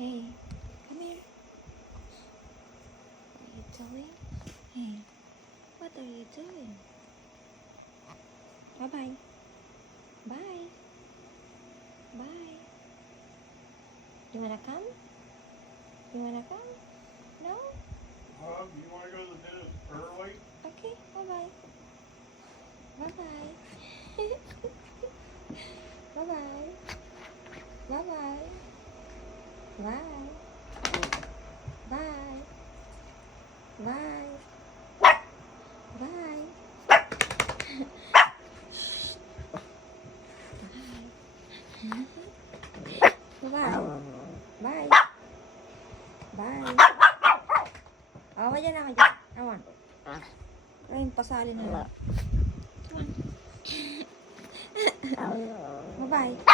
Hey, come here. What are you doing? Hey, what are you doing? Bye-bye. Bye. Bye. You wanna come? You wanna come? No? Do you want to go to the dentist early? Okay, bye-bye. Bye-bye. Bye-bye. Bye-bye. Bye. Bye. Bye. Bye. Bye. Bye. Bye. Oh, dyan ako dyan. Awan. Ayun, pasali na lang. Come on. Bye-bye.